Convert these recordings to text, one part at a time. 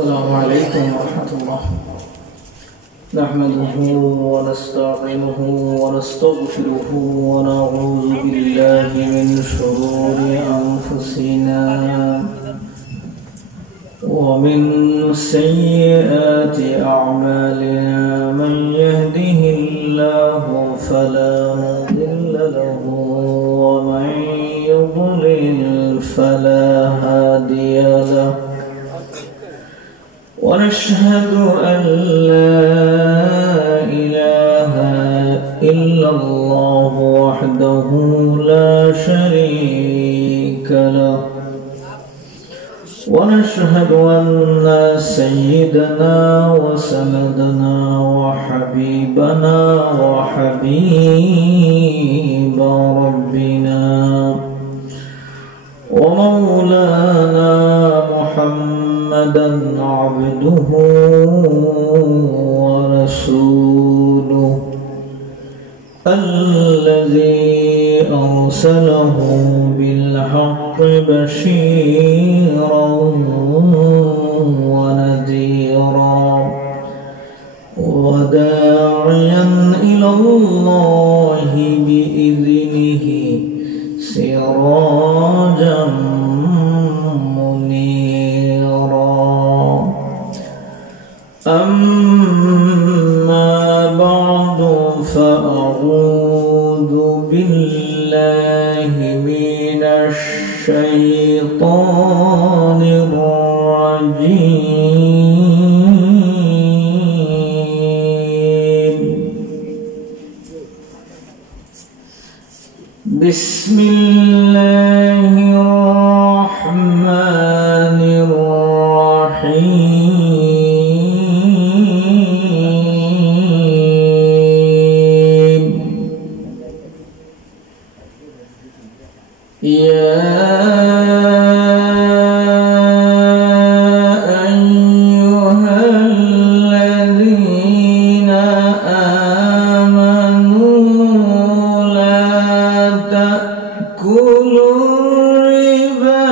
السلام عليكم ورحمة الله. نحمده ونستعينه ونستغفره ونعوذ بالله من شرور أنفسنا ومن سيئات أعمالنا. من يهده الله فلا مضل له ومن يضلل فلا هادي له. ونشهد أن لا إله إلا الله وحده لا شريك له. ونشهد أن سيدنا وسندنا وحبيبنا وحبيب ربنا ومولانا محمدا عبده ورسوله الذي أرسله بالحق بشيرا ونذيرا وداعيا إلى الله بإذنه سراجا أما بعد فأعوذ بالله من الشيطان الرجيم. بسم الله الرحمن الرحيم. يا أيها الذين آمنوا لا تأكلوا الربا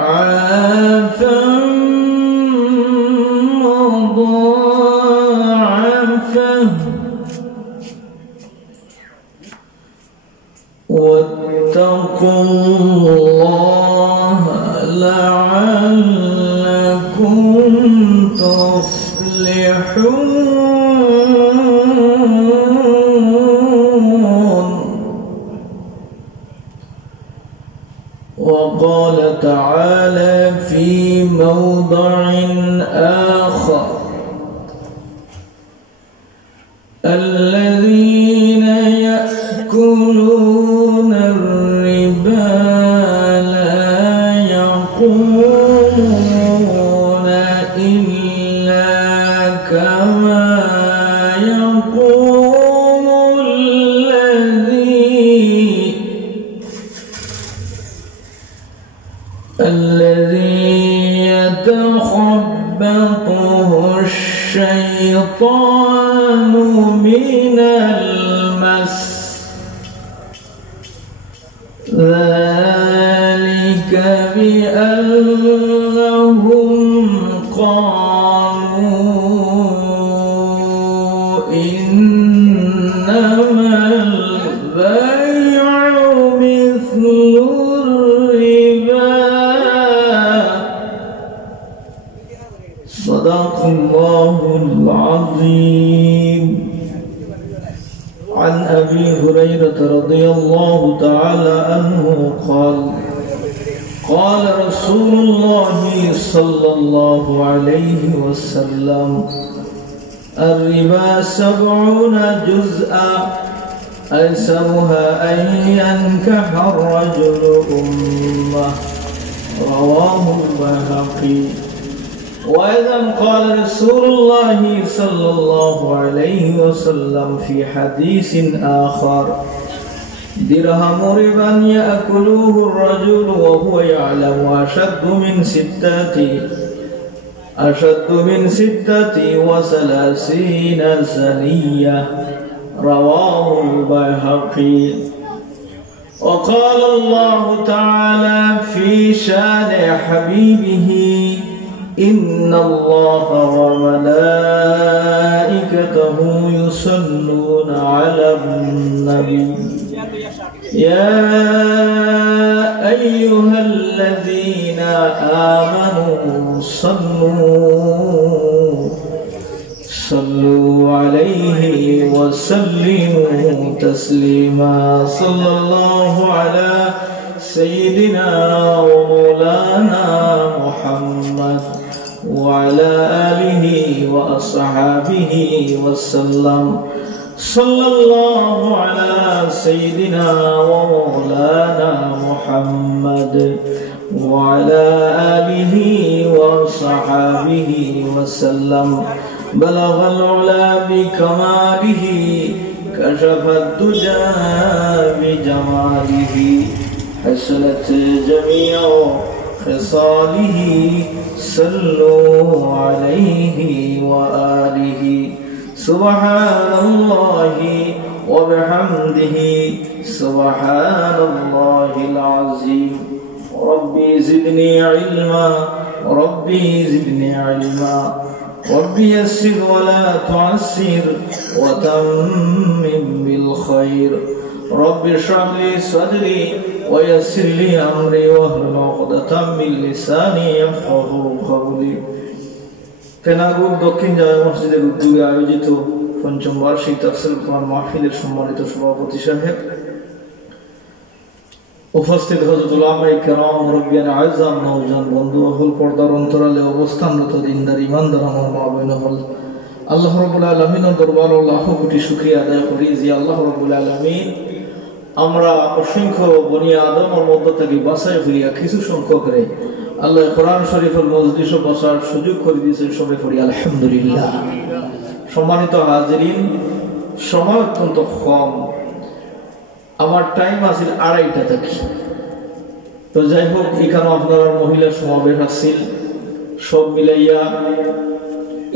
أضعافا مضاعفة واتقوا الله لعلكم تفلحون. وقال تعالى في موضع آخر: الذين يأكلون الربا لا يقومون إلا كما يقوم الذي يتخبطه الشيطان من المس. ذلك بأنهم قالوا إنما البيع مثل الربا. صدق الله العظيم. عن أبي هريرة رضي الله تعالى عنه قال: قال رسول الله صلى الله عليه وسلم: الربا 70 جزءا أيسرها أن ينكح الرجل أمه. رواه البيهقي. وأيضا قال رسول الله صلى الله عليه وسلم في حديث آخر: درهم ربا يأكله الرجل وهو يعلم أشد من 36 سنية رواه البيهقي. وقال الله تعالى في شان حبيبه إن الله وملائكته يصلون على النبي يا أيها الذين آمنوا صلوا عليه وسلموا تسليما. صلى الله على سيدنا ومولانا محمد وعلى آله وأصحابه وسلم. صلى الله على سيدنا ومولانا محمد وعلى آله وصحابه وسلم. بلغ العلا بكماله كشف الدجى بجماله حصلت جميع خصاله صلوا عليه وآله. سبحان الله وبحمده سبحان الله العظيم. ربي زدني علما ربي زدني علما ربي يسر ولا تعسر وتمم بالخير. ربي اشرح لي صدري ويسر لي أمري واحلل عقدة من لساني يفقهوا قولي. ফেনাগুল দক্ষিণ জামে মসজিদের উদ্যোগে আয়োজিত পঞ্চম বার্ষিক তাফসীর কোরআন মাহফিলের সম্মানিত সভাপতি সাহেব, উপস্থিত হযরত উলামায়ে কেরাম, মুরব্বিয়ান আযম, নওজোয়ান বন্ধু, অহল পর্দার অন্তরালে অবস্থানরত দিনদার ইমানদার আমার মা বোন হল, আল্লাহ রাব্বুল আলামিনের দরবারে লাখ কোটি শুকরিয়া আদায় করি যে আল্লাহ রাব্বুল আলামিন আমরা অসংখ্য বনি আদমের মধ্য থেকে বাছাই করিয়া কিছু সংখ্যক রে আল্লাহ কোরআন শরীফের মজলিসে বসার সুযোগ করে দিয়েছেন। সবাই পড়ি আলহামদুলিল্লাহ। সম্মানিত হাজিরিন, সময় অত্যন্ত কম, আমার টাইম আছে 2:30 থেকে। তো যাই হোক, এখানে আপনারা মহিলা সমাবেশ আসছিল, সব মিলাইয়া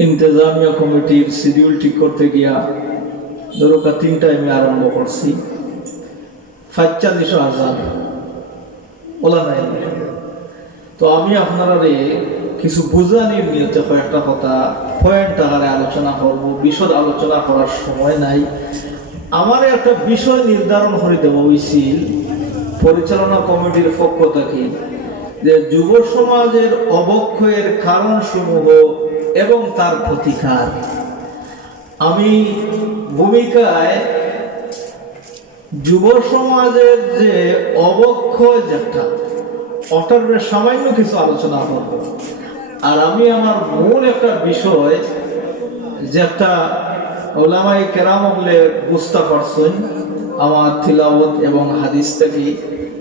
ইন্তেজামিয়া কমিটির শিডিউল ঠিক করতে গিয়া ধরোকা 3টায় আমি আরম্ভ করছি। 45 আজান বলা নাই। তো আমি আপনারা কিছু বুঝানির নিয়তে কয়েকটা কথা পয়েন্ট আকারে আলোচনা করব। বিশদ আলোচনা করার সময় নাই। আমার একটা বিষয় নির্ধারণ করে দেওয়া হয়েছিল পরিচালনা কমিটির পক্ষ থেকে, যে যুব সমাজের অবক্ষয়ের কারণ সমূহ এবং তার প্রতিকার। আমি ভূমিকায় যুব সমাজের যে অবক্ষয় যেটা ওটার সামান্য কিছু আলোচনা করব। আর আমি আমার মূল একটা বিষয় যেটা উলামায়ে কেরাম বলে বুঝতে পারছেন আমার তিলাওয়াত এবং হাদিস থেকে,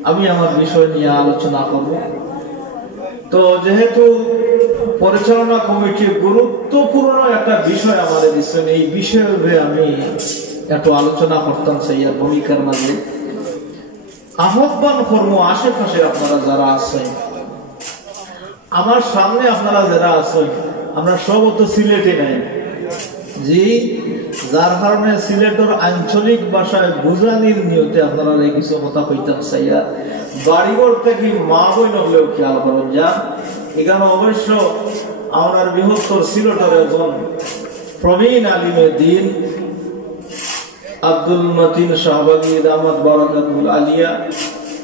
আমি আমার বিষয় নিয়ে আলোচনা করব। তো যেহেতু পরিচালনা কমিটির গুরুত্বপূর্ণ একটা বিষয় আমাদের দিচ্ছেন, এই বিষয়ে আমি একটু আলোচনা করতাম সাইয়ার ভূমিকার মাঝে। আহ্বান কর্ম আশেপাশে আপনারা যারা আছেন, আমার সামনে আপনারা যারা আছেন, আমরা সব তো সিলেটে নাই, জি, যার কারণে সিলেটের আঞ্চলিক ভাষায় বুঝানির নিয়তে আপনারা কিছু কথা কইতাম চাইয়া। বাড়িঘর থেকে মা বই নগলেও খেয়াল করেন যান। এখানে অবশ্য আমার বৃহত্তর সিলেটের একজন প্রবীণ আলিমে দিন আব্দুল মতিন শাহবাগী দামাত বারাকাতুল আলিয়া,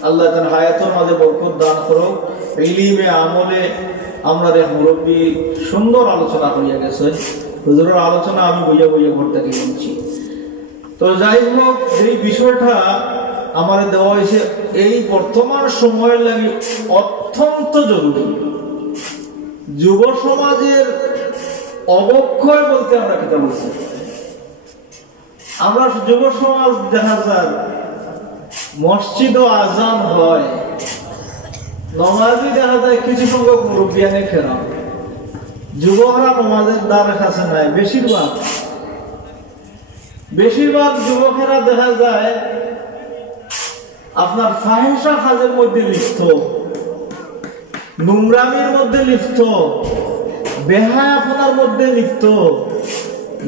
আল্লাহ তার হায়াতের মাঝে বরকত দান করুক। ইলমে আমলে আমরা মুরব্বী সুন্দর আলোচনা করিয়া গেছেন। হুজুরের আলোচনা আমি বইয়া বইয়া করতে গিয়েছি। তো যাই হোক, এই বিষয়টা আমার দেওয়া হয়েছে এই বর্তমান সময়ের লাগে অত্যন্ত জরুরি। যুব সমাজের অবক্ষয় বলতে আমরা কি বলছি? আমরা যুব সমাজ দেখা যায় মসজিদ ও আজান হয়, নমাজি দেখা যায় কিছু সংখ্যক মুরব্বিয়ানে কেরাম, যুবকরা নমাজের দ্বারের কাছে নাই। বেশিরভাগ যুবকেরা দেখা যায় আপনার ফাহেসা কাজের মধ্যে লিপ্ত, নোংরামির মধ্যে লিপ্ত, বেহায়াপনার মধ্যে লিপ্ত,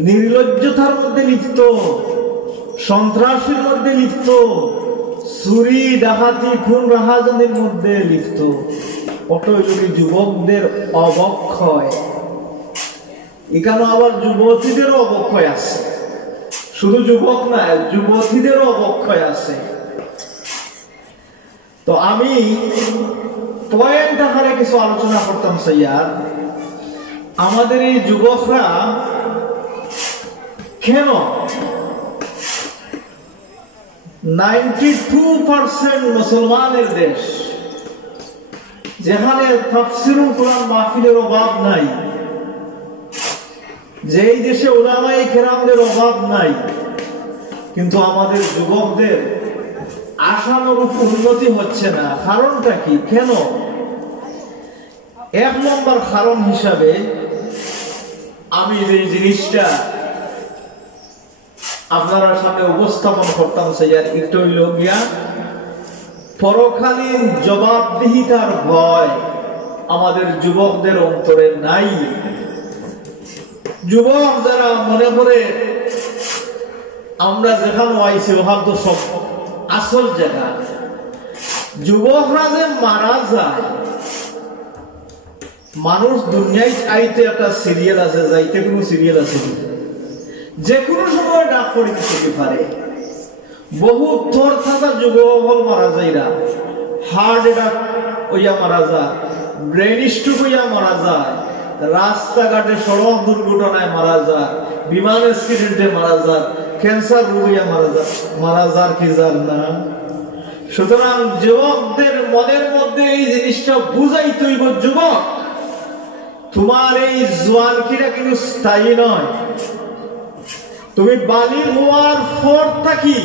নির্লজ্জতার মধ্যে লিপ্ত, সন্ত্রাসীর মধ্যে লিপ্ত, চুরি ডাকাতি খুন রাহাজানির মধ্যে লিপ্ত। অটোযোগী যুবকদের অবক্ষয়, এখানে আবার যুবতীদেরও অবক্ষয় আছে, শুধু যুবক না, যুবতীদেরও অবক্ষয় আছে। তো আমি পয়েন্ট আকারে কিছু আলোচনা করতাম স্যার, আমাদের এই যুবকরা কেন 92% মুসলমানের দেশ, যেখানে তাফসীরুল কোরআন মাহফিলের অভাব নাই, যেই দেশে উলামায়ে কেরামদের অভাব নাই, কিন্তু আমাদের যুবকদের আশানুরূপ উন্নতি হচ্ছে না। কারণটা কি? কেন? এক নম্বর কারণ হিসাবে আমি যে জিনিসটা আপনারা সামনে উপস্থাপন করতাম স্যার, একটু হইল গিয়া পরকালীন জবাবদিহিতার ভয় আমাদের যুবকদের অন্তরে নাই। যুবক যারা মনে করে আমরা যেখানে আইছি ওখান তো সব আসল জায়গা, যুবকরা যে মারা যায়, মানুষ দুনিয়ায় আইতে একটা সিরিয়াল আছে, যাইতে কোনো সিরিয়াল আছে, যে কোনো সময় ডাক পড়িতে যেতে পারে। বহু থর থাকা যুবক মারা যায়, হার্ট অ্যাটাক হইয়া মারা যায়, ব্রেন স্ট্রোক হইয়া মারা যায়, রাস্তাঘাটে সড়ক দুর্ঘটনায় মারা যায়, বিমান অ্যাক্সিডেন্টে মারা যায়, ক্যান্সার রোগ হইয়া মারা যায় কি জান না? সুতরাং যুবকদের মনের মধ্যে এই জিনিসটা বুঝাইতে হইব, যুবক তোমার এই জোয়ানকিটা কিন্তু স্থায়ী নয়। তুমি বালিগ হওয়ার পর থাকি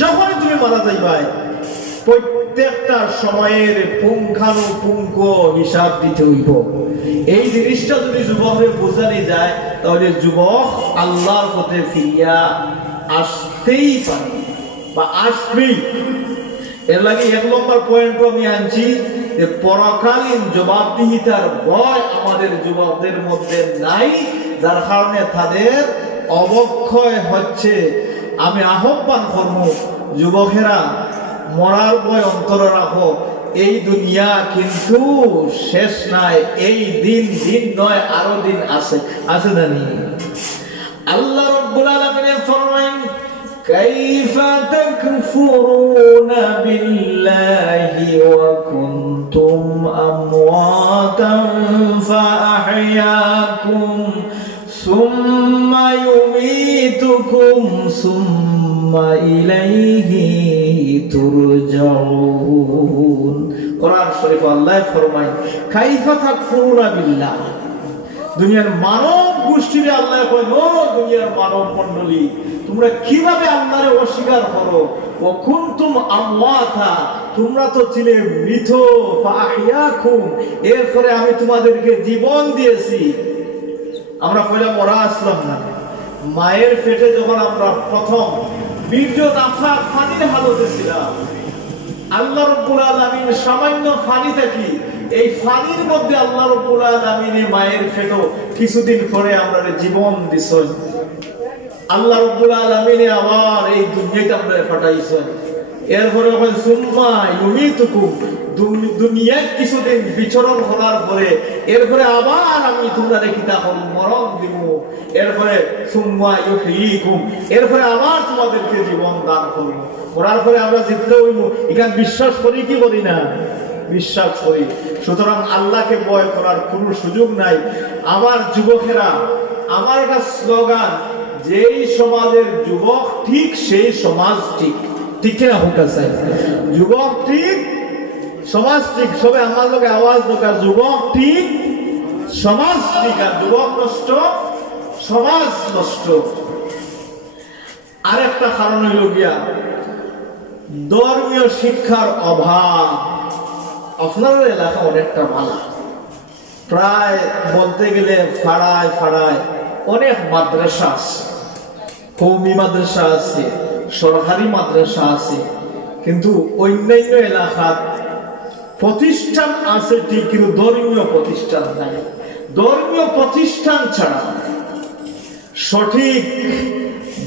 যখনই তুমি মারা যাইবাই, প্রত্যেকটা সময়ের পুঙ্খানুপুঙ্খ হিসাব দিতে হইব। এই জিনিসটা যদি যুবকদের বোঝানো যায়, তাহলে যুবক আল্লাহর পথে ফিরিয়া আসতেই পারে বা আসবেই। এর লাগে এক নম্বর পয়েন্ট আমি আনছি যে পরকালীন জবাবদিহিতার ভয় আমাদের যুবকদের মধ্যে নাই, যার কারণে তাদের অবক্ষয় হচ্ছে। আমি আহ্বান করব যুবকেরা, মরার ভয় অন্তরে রাখো। এই দুনিয়া কিন্তু শেষ নাই, এই দিন দিন নয়, আরো দিন আছে, আছে না নি? আল্লাহ রাব্বুল আলামিন ফরমায়েন, কাইফা তাকফুরুনা বিল্লাহি ওয়া কুনতুম আমওয়াতান ফাআহইয়াকুম সুম্মা ইউমীতুকুম সুম্মা ইলাইহি তুরজাউন। কোরআন শরীফে আল্লাহ ফরমায়, কাইফা তাকফুরুনা বিল্লাহ, দুনিয়ার মানব গোষ্ঠীরে আল্লাহ কয়, ও দুনিয়ার মানব মণ্ডলী, তোমরা কিভাবে আল্লাহরে অস্বীকার করো? ও কুনতুম আমওয়াতা, তোমরা তো ছিলে মৃত, ফাআহইয়াকুম, এরপরে আমি তোমাদেরকে জীবন দিয়েছি। আমরা পয়লা মরা আসলাম না, মায়ের পেটে যখন আমরা প্রথম বীর্য নাফা পানির হালতে ছিলাম, আল্লাহ রাব্বুল আলামিন সামান্য পানি থাকি, এই পানির মধ্যে আল্লাহ রাব্বুল আলামিন মায়ের পেটে কিছুদিন পরে আমরা জীবন দিছেন। আল্লাহ রাব্বুল আলামিন আবার এই দুনিয়াতে আমরা পাঠাইছেন। এরপরে বলেন সুম্মা ইউমীতুকুম, দুনিয়ায় কিছুদিন বিচরণ করার পরে এরপরে আবার আমি তোমরা দেখিতা হল মরণ দিব। এরপরে সুম্মা ইউহয়িকুম, এরপরে আবার তোমাদেরকে জীবন দান করব। করার পরে আমরা জিততে হইব। এখানে বিশ্বাস করি কি করি না? বিশ্বাস করি। সুতরাং আল্লাহকে ভয় করার কোনো সুযোগ নাই। আমার যুবকেরা, আমার একটা স্লোগান, যেই সমাজের যুবক ঠিক সেই সমাজ ঠিক। ঠিক কিনা হোকা চাই? যুবক ঠিক, সমাজ ঠিক। সবে আমার লোকে আওয়াজ দরকার, যুবক ঠিক, সমাজ ঠিক। আর যুবক নষ্ট, সমাজ নষ্ট। আরেকটা কারণ হইল গিয়া ধর্মীয় শিক্ষার অভাব। আপনার এলাকা অনেকটা ভালো, প্রায় বলতে গেলে ফাড়ায় ফাড়ায় অনেক মাদ্রাসা আছে, কওমি মাদ্রাসা আছে, সরকারি মাদ্রাসা আছে, কিন্তু অন্যান্য এলাকাত প্রতিষ্ঠান আছে ঠিক, কিন্তু ধর্মীয় প্রতিষ্ঠান নাই। ধর্মীয় প্রতিষ্ঠান ছাড়া সঠিক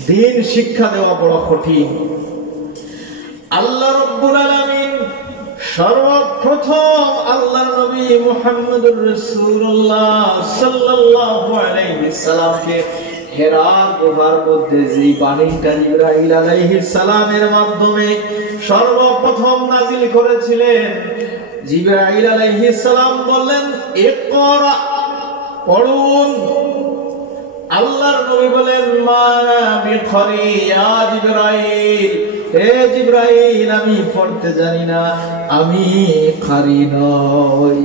দিন শিক্ষা দেওয়া বড় কঠিন। আল্লাহ রাব্বুল আলামিন সর্বপ্রথম আল্লাহর নবী মুহাম্মদুর রাসূলুল্লাহ সাল্লাল্লাহু আলাইহি সাল্লামকে হেরা গুহার মধ্যে যে বাণীটা জিবরাইল আলাইহিস সালামের মাধ্যমে সর্বপ্রথম নাযিল করেছিলেন, জিবরাইল আলাইহিস সালাম বললেন ইকরা, পড়ুন। আল্লাহর নবী বলেন মা বিখরি ইয়া জিবরাইল, হে জিবরাইল আমি পড়তে জানি না, আমি কারি নই।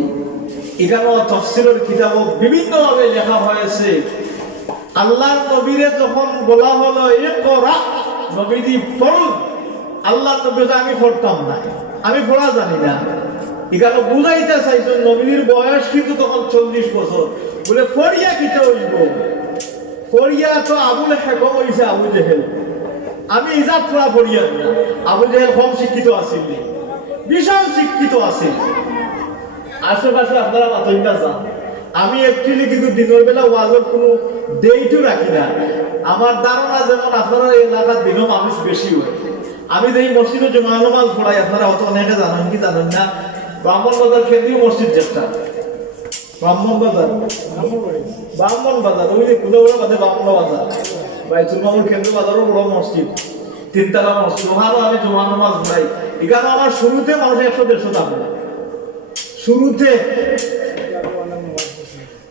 এখানে তাফসীরের কিতাবে বিভিন্ন ভাবে লেখা হয়েছে আল্লাহর নবীরে যখন বলা হলো ইকরা, নবীজি পড়ুন, আল্লাহর নবী আমি পড়তাম না, আমি পড়া জানি না। এখানে বুঝাইতে চাইছেন নবীর বয়স কিন্তু তখন 40 বছর, বলে পড়িয়া কিটা হইব, পড়িয়া তো আবুল হেকম হইছে আবু জেহেল, আমি ইজাত পড়া পড়িয়া না। আবু জেহেল কম শিক্ষিত আছিল, বিশাল শিক্ষিত আছিল। আশেপাশে আপনারা মাতইনা যান, আমি অ্যাকচুয়ালি কিন্তু দিনের বেলা ওয়াজের কোনো ডেটও রাখি না। আমার ধারণা যেমন আপনারা এই এলাকার দিনও মানুষ বেশি হয়। আমি যে মসজিদে জুমা নামাজ পড়াই, আপনারা হয়তো অনেকে জানেন কি জানেন না, ব্রাহ্মণ বাজার কেন্দ্রীয় মসজিদ যেটা ব্রাহ্মণ বাজার ওই যে কুদাউড়া বাদে ব্রাহ্মণ বাজার বাইতুল মামুর কেন্দ্র বাজারও বড় মসজিদ, 3 তলা মসজিদ, ওখানেও আমি জুমা নামাজ পড়াই। এখানে আমার শুরুতে মানুষ 100-150 টাকা, শুরুতে,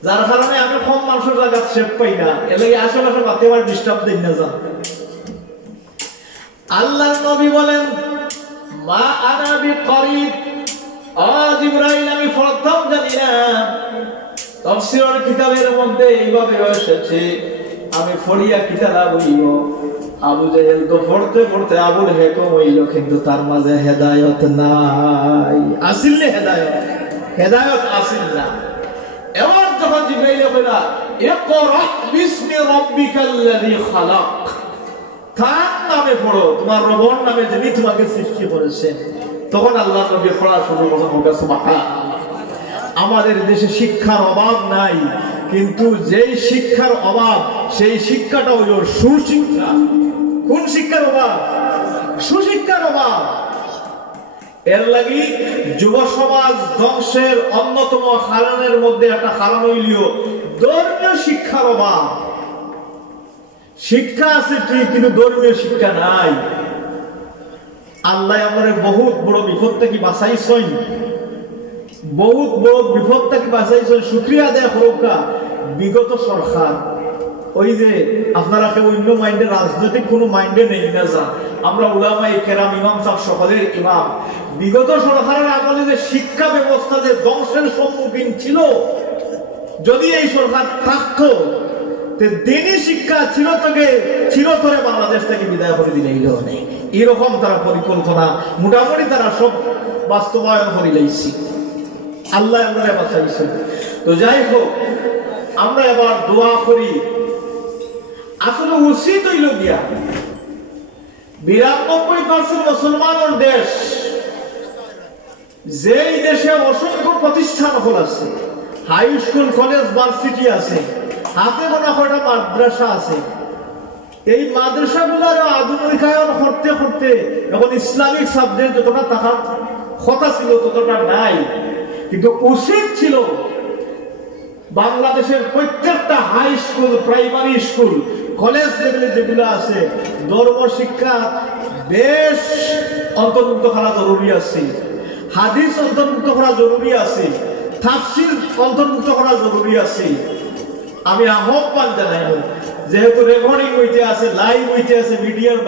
যার কারণে আমি কম মানুষের জায়গা শেপ পাই না, এলাকি আশেপাশে বাতে আমার ডিস্টার্ব দিন না যান। আল্লাহর নবী বলেন মা আনা বিকরিব, ও জিবরাইল আমি পড়তাম জানি না। তাফসীরের কিতাবের মধ্যে এইভাবে এসেছে আমি ফড়িয়া কিতালা বলিব। আবু জেহেল তো পড়তে পড়তে আবুল হেকম হইল, কিন্তু তার মাঝে হেদায়েত নাই, আসিল না হেদায়েত আসিল না। এবার যখন জিবরাইল বলা ইকরা বিসমি রাব্বিকাল্লাযী খালাক, তার নামে পড়ো, তোমার রবের নামে যিনি তোমাকে সৃষ্টি করেছেন, তখন আল্লাহ নবী পড়া শুরু করলেন সুবহানাল্লাহ। আমাদের দেশে শিক্ষার অভাব নাই, কিন্তু যেই শিক্ষার অভাব সেই শিক্ষাটা হইল সুশিক্ষা। কোন শিক্ষার অভাব? সুশিক্ষার অভাব। এর লাগি যুব সমাজ ধ্বংসের অন্যতম কারণের মধ্যে একটা কারণ হইল ধর্মীয় শিক্ষার অভাব। শিক্ষা আছে ঠিক, কিন্তু ধর্মীয় শিক্ষা নাই। আল্লাহ আমাদের বহুত বড় বিপদ থেকে বাঁচাইছেন, বহুত বড় বিপদ থেকে বাঁচাইছেন। শুকরিয়া আদায় করুকা বিগত সরকার, ওই যে আপনারা কেউ অন্য মাইন্ডে, রাজনৈতিক কোনো মাইন্ডে নেই না যান, আমরা উলামায়ে কেরাম ইমাম সাহেব সকলের ইমাম। বিগত সরকারের আমলে যে শিক্ষা ব্যবস্থা যে ধ্বংসের সম্মুখীন ছিল, যদি এই সরকার থাকতো দিনী শিক্ষা চিরতরে বাংলাদেশ থেকে বিদায় করে দিলে এরকম তারা পরিকল্পনা মোটামুটি তারা সব বাস্তবায়ন করে লাইছি। আল্লাহ আমরা বাঁচাইছেন। তো যাই হোক, আমরা এবার দোয়া করি। আসলে উচিত হইল গিয়া 92% মুসলমানের দেশ, যেই দেশে অসংখ্য প্রতিষ্ঠান আছে, হাই স্কুল, কলেজ, ভার্সিটি আছে, হাতে গোনা কয়টা মাদ্রাসা আছে, এই মাদ্রাসাগুলোর আধুনিকায়ন করতে করতে এখন ইসলামিক সাবজেক্ট যতটা থাকার কথা ছিল ততটা নাই। কিন্তু উচিত ছিল বাংলাদেশের প্রত্যেকটা high school, primary school, college লেভেলে যেগুলো আছে, ধর্ম শিক্ষা বেশ অন্তর্ভুক্ত করা জরুরি আছে, হাদিস অন্তর্ভুক্ত করা জরুরি আছে, তাফসীর অন্তর্ভুক্ত করা জরুরি আছে। আমি আহ্বান জানাই, যেহেতু রেকর্ডিং হইতে আছে, লাইভ হইতে আছে মিডিয়ার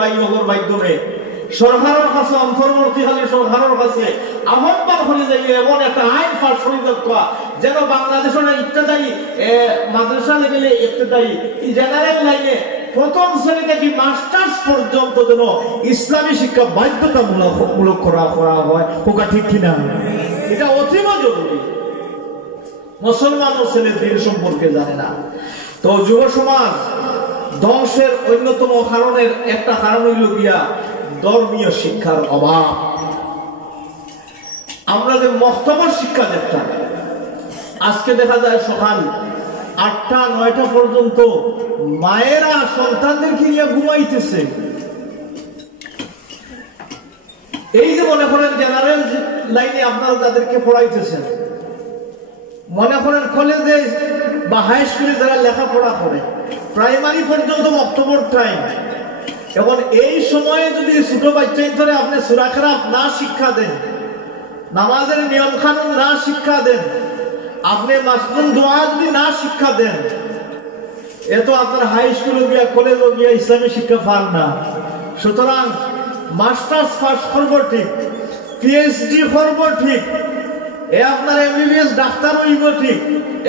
মাধ্যমে, সরকারের কাছে, অন্তর্বর্তীকালীন সরকারের কাছে আহ্বান করে যাই এমন একটা আইন পাস করে দেওয়া যেন বাংলাদেশের ইত্যাদি মাদ্রাসা লেভেলে ইত্যাদি জেনারেল লাইনে প্রথম শ্রেণী থেকে মাস্টার্স পর্যন্ত যেন ইসলামী শিক্ষা বাধ্যতামূলক করা হয়। ওটা ঠিক কিনা? এটা অতীব জরুরি। মুসলমান ও ছেলে দিন সম্পর্কে জানে না। তো যুব সমাজ ধ্বংসের অন্যতম কারণের একটা কারণ হইল গিয়া ধর্মীয় শিক্ষার অভাব। আমরা যে মক্তবর শিক্ষা দেখতাম, আজকে দেখা যায় সকাল 8টা-9টা পর্যন্ত মায়েরা সন্তানদেরকে নিয়ে ঘুমাইতেছে। এই যে মনে করেন জেনারেল লাইনে আপনারা যাদেরকে পড়াইতেছেন, মনে করেন কলেজে বা হাই স্কুলে যারা লেখাপড়া করে, প্রাইমারি পর্যন্ত মক্তবর টাইম। এখন এই সময়ে যদি ছোট বাচ্চা ধরে আপনি সূরা কেরাত না শিক্ষা দেন, নামাজের নিয়ম কানুন না শিক্ষা দেন, আপনি মাসনুন দোয়া যদি না শিক্ষা দেন, এত আপনার হাই স্কুলে গিয়া কলেজে গিয়া ইসলামী শিক্ষা পান না। সুতরাং মাস্টার্স পাস করবো ঠিক, পিএইচডি করবো ঠিক, আপনার এমবিবিএস ডাক্তার হইব ঠিক,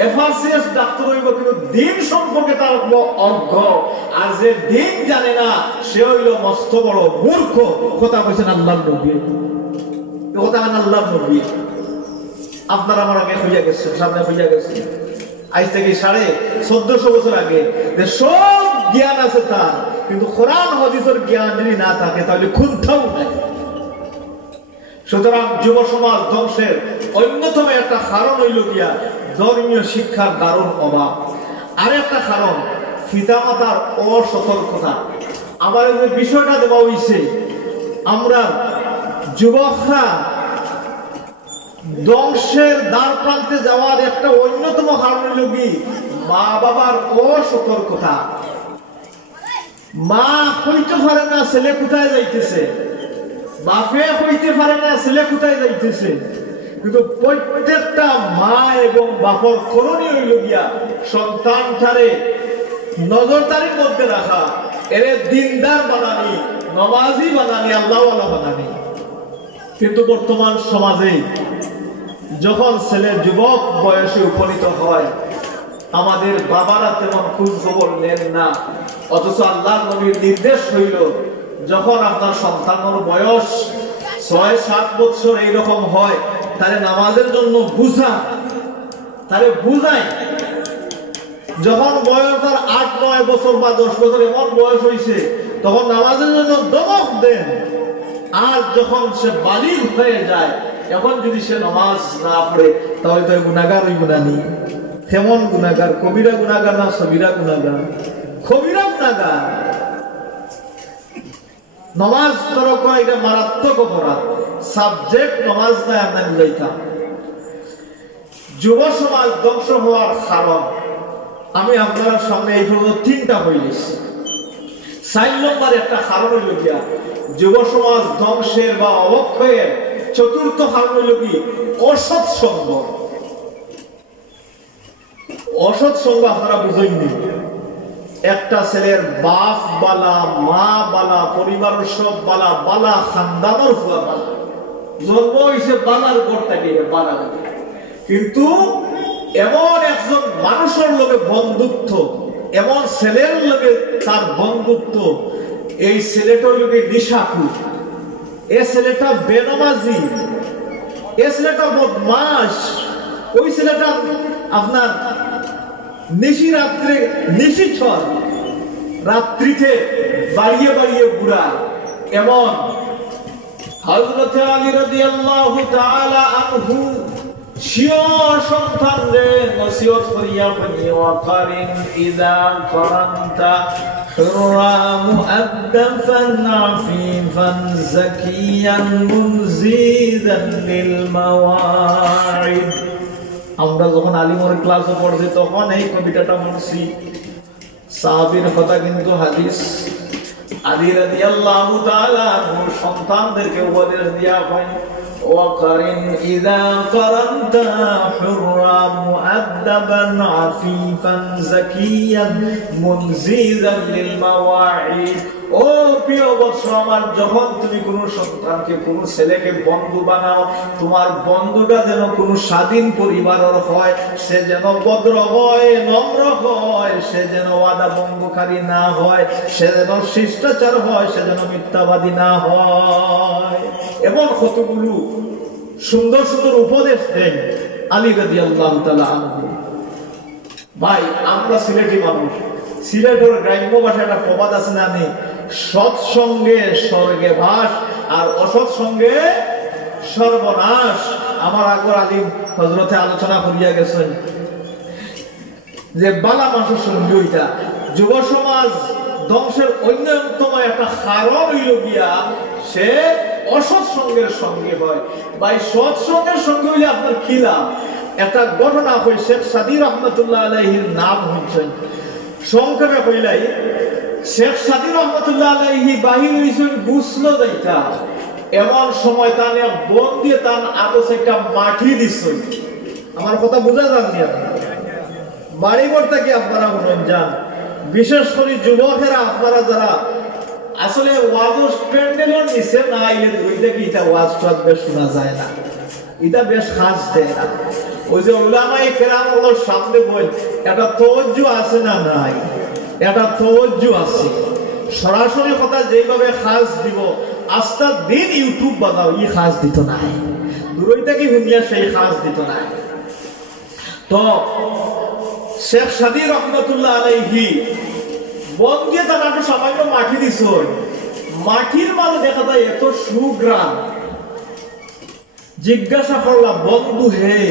এফআরসিএস ডাক্তার হইব, কিন্তু দিন সম্পর্কে তার অজ্ঞ। আর যে দিন জানে না সে হইল মস্ত বড় মূর্খ। কথা বলছেন আল্লাহর নবী, কথা আল্লাহর নবী। আপনারা আমার আগে হইয়া গেছে, সামনে হইয়া গেছে, আজ থেকে 1450 বছর আগে যে সব জ্ঞান আছে তার, কিন্তু কোরআন হাদিসের জ্ঞান যদি না থাকে তাহলে খুঁজতেও নাই। সুতরাং যুব সমাজ ধ্বংসের অন্যতম একটা কারণ হইল গিয়া ধর্মীয় শিক্ষার দারুণ অভাব। আর একটা কারণ পিতামাতার অসতর্কতা। আমার যে বিষয়টা দেওয়া হইছে, আমরা যুবকরা ধ্বংসের দ্বার প্রান্তে যাওয়ার একটা অন্যতম কারণ হইল কি মা বাবার অসতর্কতা। মা কইতে পারে না ছেলে কোথায় যাইতেছে, বাপে কইতে পারে না ছেলে কোথায় যাইতেছে, কিন্তু প্রত্যেকটা মা এবং বাপর করণীয় হইল গিয়া সন্তানটারে নজরদারির মধ্যে রাখা, এর দিনদার বানানি, নমাজি বানানি, আল্লাহওয়ালা বানানি। কিন্তু বর্তমান সমাজে যখন ছেলে যুবক বয়সে উপনীত হয়, আমাদের বাবারা তেমন খোঁজ খবর নেন না। অথচ আল্লাহর নবীর নির্দেশ হইল, যখন আপনার সন্তানের বয়স 6-7 বছর এইরকম হয়, তারে নামাজের জন্য তারে বুঝায়। যখন বয়স তার 8-9 বছর বা 10 বছর এমন বয়স হয়েছে, তখন নামাজের জন্য দমক দেন। আর যখন সে বালিগ হয়ে যায়, এখন যদি সে নামাজ না পড়ে, তাহলে তো গুনাহগার ওই গুনানি। কেমন গুনাহগার? কবিরা গুনাহগার না সগীরা গুনাহগার? কবিরা গুনাহগার। নামাজ তরক করা এটা মারাত্মক অপরাধ। সাবজেক্ট নামাজ নাই আমরা বুঝাইতাম। যুব সমাজ ধ্বংস হওয়ার কারণ আমি আপনার সামনে এই পর্যন্ত 3টা হইলেছি। 4 নম্বর একটা কারণ হইল গিয়া যুব সমাজ ধ্বংসের বা অবক্ষয়ের 4র্থ কারণ হইল কি অসৎ সঙ্গ। অসৎ সঙ্গ আপনারা বুঝেননি। একটা ছেলের বাপ বালা, মা বালা, পরিবারের সব বালা, বালা খানদানের হুয়া বালা, জন্ম হয়েছে বালার ঘর থেকে বালা, কিন্তু এমন একজন মানুষের লগে বন্ধুত্ব, এমন ছেলের লগে তার বন্ধুত্ব, এই ছেলেটার লগে নিশাখুর, এই ছেলেটা বেনামাজি, এই ছেলেটা বদমাস, ওই ছেলেটা আপনার নিশি রাত্রে নিশিছর, রাত্রিতে বাড়িয়ে বাড়িয়ে বুড়া। এমন হযরত আলী রাদিয়াল্লাহু তাআলা আনহু শিওর সন্তানরে নসিহত করিয়া বলি, ওয়াকারিন ইযা কারানতা হুররা মুআদ্দাফান আফিফান যাকিয়ান মুনজিদান লিল মাওয়াইদ। আমরা যখন আলিমর ক্লাসে পড়ছি তখন এই কবিতাটা পড়ছি। সাহাবীর কথা কিন্তু হাদিস। আলী রাদিয়াল্লাহু তাআলা সন্তানদেরকে উপদেশ দেয়া হয়, ওয়াকারিন ইযা কারানতা হুররা মুআদ্দাবান আফিফান যাকিয়ান মুনজিদান লিল মাওয়াইদ। ও প্রিয় বৎস আমার, যখন তুমি কোন সন্তানকে, কোন ছেলেকে বন্ধু বানাও, তোমার বন্ধুটা যেন কোন স্বাধীন পরিবারের হয়, সে যেন ভদ্র হয়, নম্র হয়, সে যেন ওয়াদা ভঙ্গকারী না হয়, সে যেন শিষ্টাচার হয়, সে যেন মিথ্যাবাদী না হয়। এমন কতগুলো সুন্দর সুন্দর উপদেশ দেন আলী রাদিয়াল্লাহু তাআলা আনহু। ভাই, আমরা সিলেটি মানুষ, সিলেটের গ্রাম্য ভাষায় একটা প্রবাদ আছে না, সৎসঙ্গে স্বর্গে বাস আর অসৎ সঙ্গে সর্বনাশ। আমার আকবর আলিম হযরতে আলোচনা করিয়া গেছেন যে বালা মানুষের সঙ্গী ওইটা যুব সমাজ ধ্বংসের অন্যতম একটা কারণ হইল গিয়া সে অসৎ সঙ্গের সঙ্গে হয়। ভাই সৎ সঙ্গের সঙ্গে হইলে আপনার কি লাভ? একটা ঘটনা হয়, শেখ সাদী রহমতুল্লাহ আলাইহির নাম হচ্ছেন, সংক্ষেপে কইলাই শেখ সাদী রহমতুল্লাহ আলাইহি বাহির হইছেন বুঝলো যাইতা, এমন সময় তানে বন দিয়ে তান আদর্শ একটা মাটি দিচ্ছেন। আমার কথা বোঝা যাননি? আপনার বাড়ি ঘর থেকে আপনারা শুনেন যান, বিশেষ করে যুবকেরা আপনারা যারা আসলে ওয়াজ প্যান্ডেলের নিচে না আইলে দুইটা কি এটা ওয়াজ টাজ বেশ শোনা যায় না, এটা বেশ খাস দেয় না। ওই যে উলামায়ে কেরাম ওর সামনে বল একটা তাওয়াজ্জু আছে না নাই? একটা তাওয়াজ্জু আছে। সরাসরি কথা যেভাবে খাস দিব আস্তা দিন ইউটিউব বাজাও ই খাস দিত নাই, দূরইটা কি হুনিয়া সেই খাস দিত নাই। তো শেখ সাদী রহমতুল্লাহ আলাইহি বন দিয়ে তার একটা সামান্য মাটি দিছ, মাটির মাঝে দেখা যায় এত সুগ্রাম। জিজ্ঞাসা করলাম বন্ধু হে,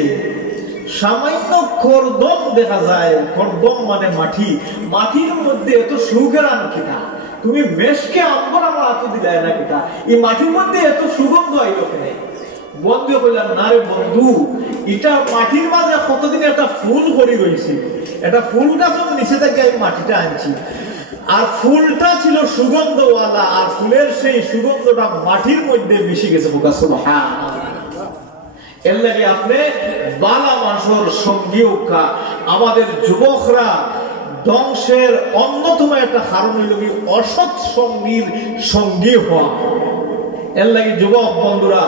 সামান্য খরদম দেখা যায়, খরদম মানে মাটি, মাটির মধ্যে এত সুগ্রাম কিনা? তুমি মেশকে আম্বর আমার হাতে দিলাই না কিনা? এই মাটির মধ্যে এত সুগন্ধ আইলো কেন? বন্ধু কইলাম না রে বন্ধু, এটা মাটির মাঝে কতদিন একটা ফুল পড়ি রয়েছে, একটা ফুল গাছের নিচে থেকে আমি মাটিটা আনছি, আর ফুলটা ছিল সুগন্ধওয়ালা, আর ফুলের সেই সুগন্ধটা মাটির মধ্যে মিশে গেছে। এর লাগে আপনি বালা মানুষের সঙ্গী উঠা, আমাদের যুবকরা ধ্বংসের অন্যতম একটা কারণ হইল কি অসৎ সঙ্গীর সঙ্গী হওয়া। এর লাগে যুবক বন্ধুরা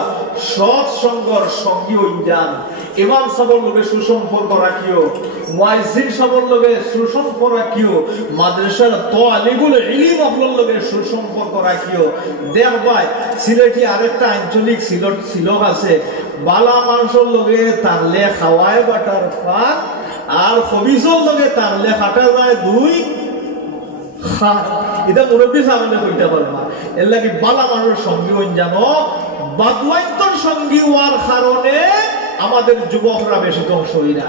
সৎ সঙ্গর সঙ্গী হই যান। ইমাম সাহেবের লগে সুসম্পর্ক রাখিও, মুয়াজ্জিন সাহেবের লগে সুসম্পর্ক রাখিও, মাদ্রাসার তালিবুল ইলম আপনার লগে সুসম্পর্ক রাখিও। দেখবাই সিলেটি আরেকটা আঞ্চলিক সিলক আছে, বালা মানুষের লগে তারলে খাওয়ায় বাটার ফাঁক, আর খবিসের লগে তারলে খাটা যায় দুই খাট। এটা মুরব্বী সামনে কইতে পারবা। এর লাগে বালা মানুষের সঙ্গী হইন জানো, বাদওয়ান্তর সঙ্গী হওয়ার কারণে আমাদের যুবকরা বেশি ধ্বংস হই না।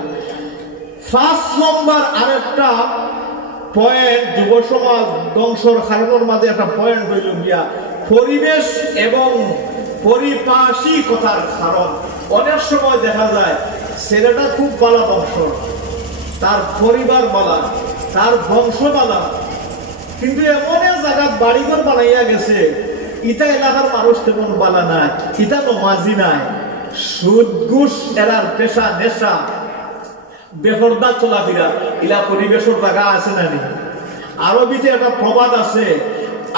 5 নম্বর আরেকটা পয়েন্ট যুব সমাজ ধ্বংসর কারণের মাঝে একটা পয়েন্ট হইল গিয়া পরিবেশ এবং পরিপার্শ্বিকতার কারণ। অনেক সময় দেখা যায় ছেলেটা খুব বালা বংশ, তার পরিবার বালা, তার বংশ বালা, কিন্তু এমন এক জায়গা বাড়িঘর বানাইয়া গেছে, ইটা এলাকার মানুষ তেমন বালা নাই, ইটা নমাজি নাই, সুদ ঘুষ এরার পেশা নেশা, বেপরদা চলাফেরা, ইলা পরিবেশের জায়গা আছে না নি? আরবিতে একটা প্রবাদ আছে,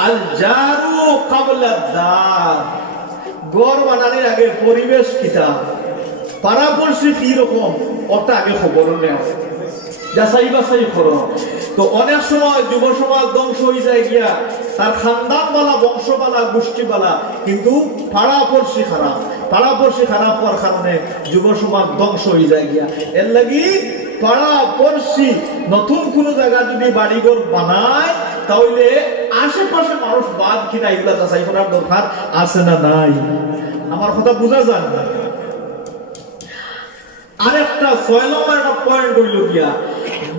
আল জারু কাবলা দার, ঘর বানানোর আগে পরিবেশ কিতা, পাড়াপড়শি কি রকম ওটা আগে খবর নেও, যাচাই বাছাই করো। তো অনেক সময় যুব সমাজ ধ্বংস হয়ে যায় গিয়া তার খানদান বালা, বংশ বালা, গোষ্ঠী বালা, কিন্তু পাড়াপড়শি খারাপ, পাড়াপড়শি খারাপ হওয়ার কারণে যুব সমাজ ধ্বংস হয়ে যায় গিয়া। এর লাগি পাড়াপড়শি নতুন কোনো জায়গা যদি বাড়িঘর বানায় তাহলে আশেপাশে মানুষ বাদ কিনা এগুলা যাচাই করার দরকার আছে না নাই? আমার কথা বোঝা যান না? আরেকটা 6 নম্বর একটা পয়েন্ট হইল গিয়া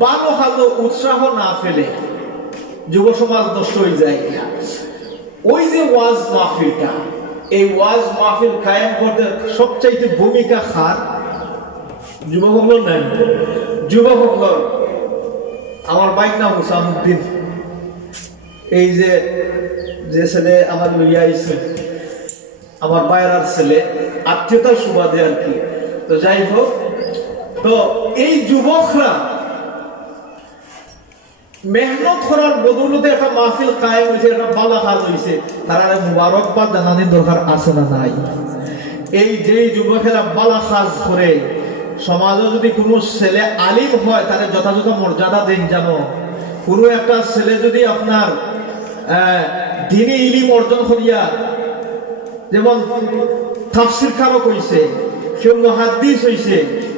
ভালো ভালো উৎসাহ না ফেলে যুব সমাজ নষ্ট হয়ে যায় গিয়া। ওই যে ওয়াজ মাহফিলটা, এই ওয়াজ মাহফিল কায়েম করতে সবচাইতে ভূমিকা খার যুবকগুলোর নেন। যুবকগুলোর আমার বাইক নাম হুসামুদ্দিন, এই যে ছেলে আমার লইয়া আইছে, আমার বাইরার ছেলে, আত্মীয়তার সুবাদে আর কি। তো যাই হোক, তো এই যুবকরা মেহনত করার বদৌলতে একটা মাহফিল কায়েম হয়েছে, একটা বালা কাজ হয়েছে, তারা মুবারকবাদ জানানোর দরকার আছে না নাই? এই যে যুবকেরা বালা কাজ করে সমাজে যদি কোনো ছেলে আলিম হয় তাহলে যথাযথ মর্যাদা দেন। জানো, কোনো একটা ছেলে যদি আপনার দ্বীনি ইলম অর্জন করিয়া, যেমন তাফসীর কারক হইছে, কেউ মুহাদ্দিস হইছে,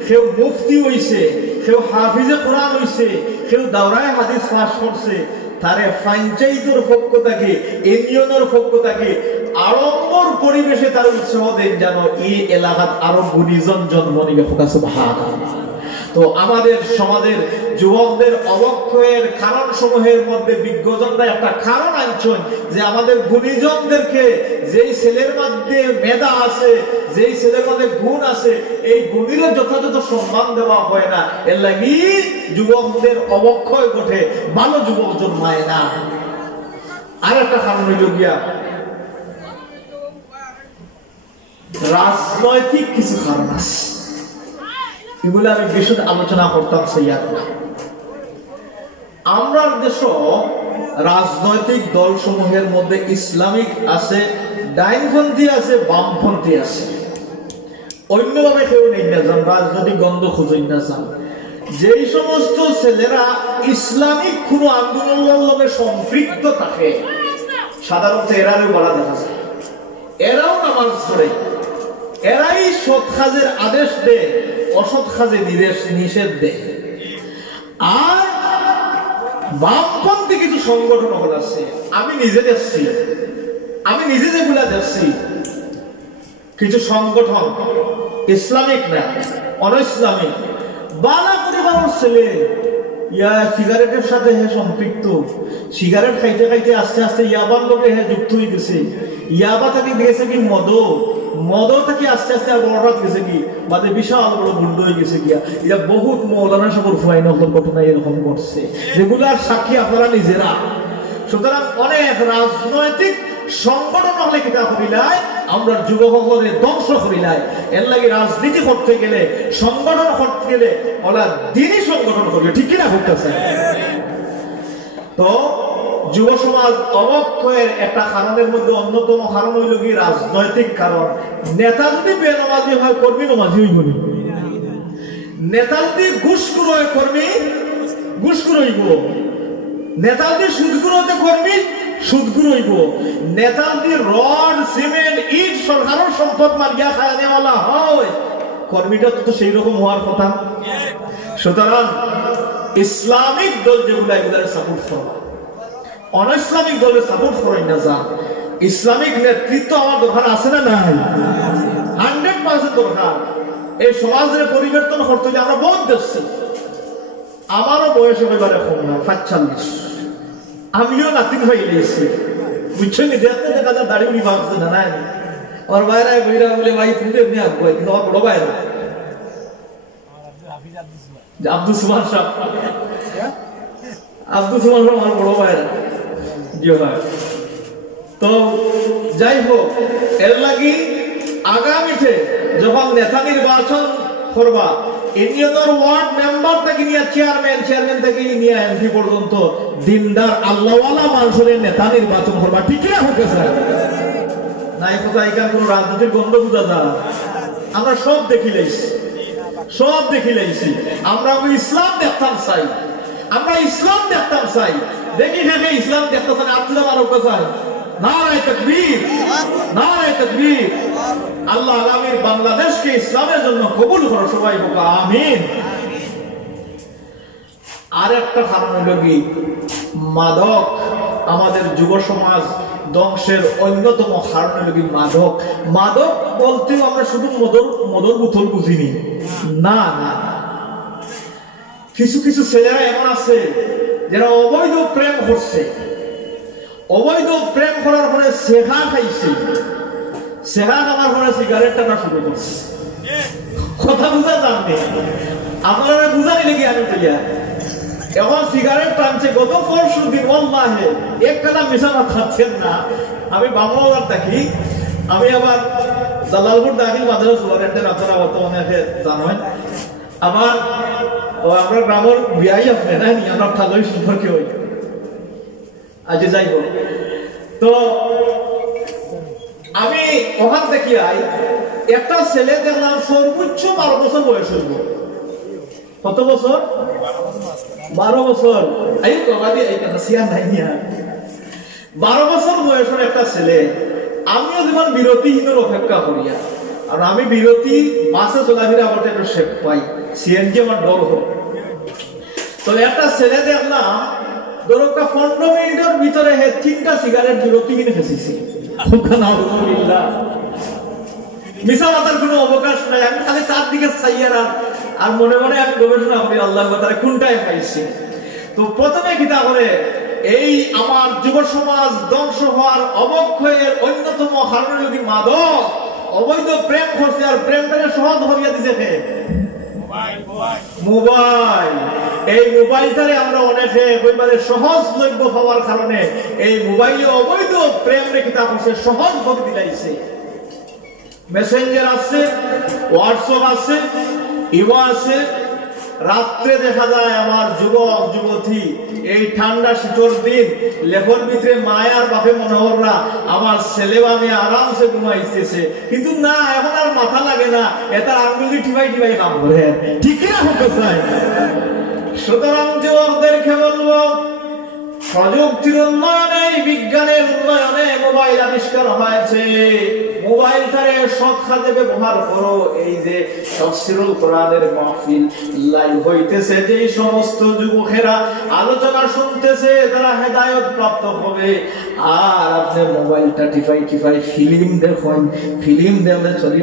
কেউ মুফতি হইছে, কেউ হাফিজে কোরআন হইছে, কেউ দাওরায়ে হাদিস পাস করছে, তারে পঞ্চায়েতের পক্ষ থেকে ইউনিয়নের পক্ষ থেকে আড়ম্বর পরিবেশে তার উৎসাহ দেন যেন এই এলাকাত আরো গুণীজন জন্ম নিবে। সুবহানাল্লাহ। তো আমাদের সমাজের যুবকদের অবক্ষয়ের কারণ সমূহের মধ্যে বিজ্ঞজনরা একটা কারণ আনছেন যে আমাদের গুণীজনদেরকে যেই ছেলের মধ্যে মেধা আছে, যেই ছেলের মধ্যে গুণ আছে, এই গুণীর যথাযথ সম্মান দেওয়া হয় না। এর লাগি যুবকদের অবক্ষয় ঘটে, ভালো যুবক জন্মায় না। আর একটা কারণ হইল গিয়া রাজনৈতিক কিছু কারণ আছে, এগুলো আমি বিশদ আলোচনা করতাম। আমরা দেশ রাজনৈতিক দল সমূহের মধ্যে ইসলামিক আছে, ডাইনপন্থী আছে, বামপন্থী আছে। অন্যভাবে কেউ নেই না যান, রাজনৈতিক গন্ধ খুঁজেই না যান। যেই সমস্ত ছেলেরা ইসলামিক কোন আন্দোলনের লগে সম্পৃক্ত থাকে সাধারণত এরারও বলা দেখা যায়, এরাও নামাজ পড়ে, এরাই সৎ কাজের আদেশ দেয়, অসৎ কাজে নিষেধ দেয়। আর বামপন্থী কিছু সংগঠন হল আছে, আমি নিজে দেখছি, আমি নিজে যেগুলা দেখছি, কিছু সংগঠন ইসলামিক না, অন ইসলামিক, বালা পরিবারের ছেলে ইয়া সিগারেটের সাথে হে সম্পৃক্ত, সিগারেট খাইতে খাইতে আস্তে আস্তে ইয়াবার লোকে হে যুক্ত হয়ে গেছে, ইয়াবা থেকে গেছে কি মদ থেকে আস্তে আস্তে আর বড় গেছে কি বাদে বিশাল বড় গুন্ড হয়ে গেছে গিয়া। এটা বহুত মৌলানা সাগর ফুয়াইন ঘটনা এরকম ঘটছে, যেগুলার সাক্ষী আপনারা নিজেরা। সুতরাং অনেক রাজনৈতিক সংগঠন হলে কিতা করিলাই আমরা যুবকদের ধ্বংস করিলাই। এর লাগে রাজনীতি করতে গেলে, সংগঠন করতে গেলে ওরা দিনই সংগঠন করবে, ঠিক কিনা করতেছে। তো যুব সমাজ অবক্ষয়ের একটা কারণের মধ্যে অন্যতম কারণ হইল কি রাজনৈতিক কারণ। নেতা যদি বেনামাজি হয়, কর্মী নামাজি হইব। নেতা যদি ঘুষখোর হয়, কর্মী ঘুষখোর হইব। নেতা যদি সুদখোর হতে, কর্মী সুদখোর হইব। নেতা যদি রড সিমেন্ট ইট সরকারের সম্পদ মারিয়া খায় নেওয়ালা হয়, কর্মীটা তো সেই রকম হওয়ার কথা। সুতরাং ইসলামিক দল যেগুলা এগুলার সাপোর্ট করবা, অন ইসলামিক দলের সাপোর্ট করেন না যান। ইসলামিক নেতৃত্ব আমার দরকার আছে না নাই? 100% দরকার। এই সমাজের পরিবর্তন করতে হলে আমরা বহুত দেখছি। আমারও বয়স এবারে কম না, 45। আমিও নাতিন হয়ে গেছি, বুঝছেন? দেখতে দেখা যায় দাড়ি উনি ভাবছে না নাই। আমার ভাইরা বইরা বলে ভাই তুমি এমনি আসবো, কিন্তু আমার বড় ভাইরা আব্দুল সুমান সাহেব, আব্দুল সুমান সাহেব আমার বড় ভাইরা। তো যাই হোক, এর লাগি আগামীতে যখন নেতা নির্বাচন করবা, ইউনিয়নের ওয়ার্ড মেম্বার থেকে নিয়ে চেয়ারম্যান থেকে নিয়ে এমপি পর্যন্ত দিনদার আল্লাহওয়ালা মানুষের নেতা নির্বাচন করবা, ঠিক না? হোক নাই কোথায় এখানে কোন রাজনৈতিক গন্ধ বোঝা যায়? আমরা সব দেখি লাইছি, সব দেখি লাইছি। আমরা ইসলাম দেখতাম চাই, আমরা ইসলাম দেখতাম চাই, দেখি দেখে ইসলাম দেখতে চাই। আব্দুল্লাহ মারুফ চাই, নারায়ে তাকবীর, নারায়ে তাকবীর। আল্লাহ আগামীর বাংলাদেশকে ইসলামের জন্য কবুল করো, সবাই হোক আমিন। আর একটা কারণ হলো কি মাদক। আমাদের যুব সমাজ ধ্বংসের অন্যতম কারণ হলো কি মাদক। মাদক বলতেও আমরা শুধু মদর বোতল বুঝিনি, না না, কিছু কিছু ছেলেরা এমন আছে যারা অবৈধ প্রেম করছে, অবৈধ প্রেম করার পরে সেহা খাইছে, সেহা খাওয়ার পরে সিগারেট টানা শুরু করছে। কথা বুঝা জানবে আপনারা বুঝাই নাকি? আমি বলিয়া এখন সিগারেট টানছে। গত পরশু দিন ওয়াল্লাহি একখানা মিশানা খাচ্ছেন না। আমি বাংলার দেখি, আমি আবার জালালপুর দাখিল মাদ্রাসা স্টুডেন্টের, আপনারা অত অনেকে জানেন। আবার আমরা গ্রামের বিয়াই আপনি না নি, আমরা ভালোই সম্পর্কে হই। আজ যাই হোক, তো আমি ওখান থেকে একটা ছেলে দেখলাম সর্বোচ্চ 12 বছর বয়স হইব। কত বছর? 12 বছর। 12 বছর বয়সের একটা ছেলে। আমিও যেমন বিরতিহীনের অপেক্ষা করিয়া, আর আমি বিরতি বাসে চলাফেরা করতে একটু শেখ পাই, সিএনজি আমার ডর হোক। তো একটা ছেলে দেখলাম দরকা 15 মিনিটের ভিতরে হে 3টা সিগারেট বিরতি কিনে ফেসিছে সুবহানাল্লাহ মিছা মাতার কোনো অবকাশ নাই আমি খালি চারদিকে চাইয়ার আর মনে মনে এক গবেষণা করি আল্লাহ তাআলা কোনটায় পাইছে তো প্রথমে কিতা করে এই আমার যুব সমাজ ধ্বংস হওয়ার অবক্ষয়ের অন্যতম কারণ হলো কি মাদক অবৈধ প্রেম করছে আর প্রেমটাকে সহজ হইয়া দিছে কে মোবাইল এই মোবাইলটারে আমরা অনেকে একেবারে সহজলভ্য হওয়ার কারণে এই মোবাইলে অবৈধ প্রেম রে কিতা করছে সহজ করে দিলাইছে মেসেঞ্জার আছে হোয়াটসঅ্যাপ আছে ইমো আছে রাত্রে দেখা যায় আমার যুবক যুবতী এই ঠান্ডা শীতের দিন লেফর ভিতরে মায়ার বাপে মনোহররা আমার ছেলে আমি আরামসে ঘুমাইতেছে কিন্তু না এখন আর মাথা লাগে না এটা আঙ্গুলি টিপাই টিপাই কাম করে ঠিক না হতে চায় সুতরাং যুবকদেরকে বলবো প্রযুক্তির উন্নয়নে বিজ্ঞানের উন্নয়নে মোবাইল আবিষ্কার হয়েছে মোবাইলটারে সৎ কাজে ব্যবহার করো এই যে তাফসীরুল কোরআনের মাহফিল লাইভ হইতেছে যে সমস্ত যুবকেরা আলোচনা শুনতেছে তারা হেদায়েত প্রাপ্ত হবে আর আপনি মোবাইলটা টিপাই টিপাই ফিল্ম দেখুন ফিল্ম দেখলে চলি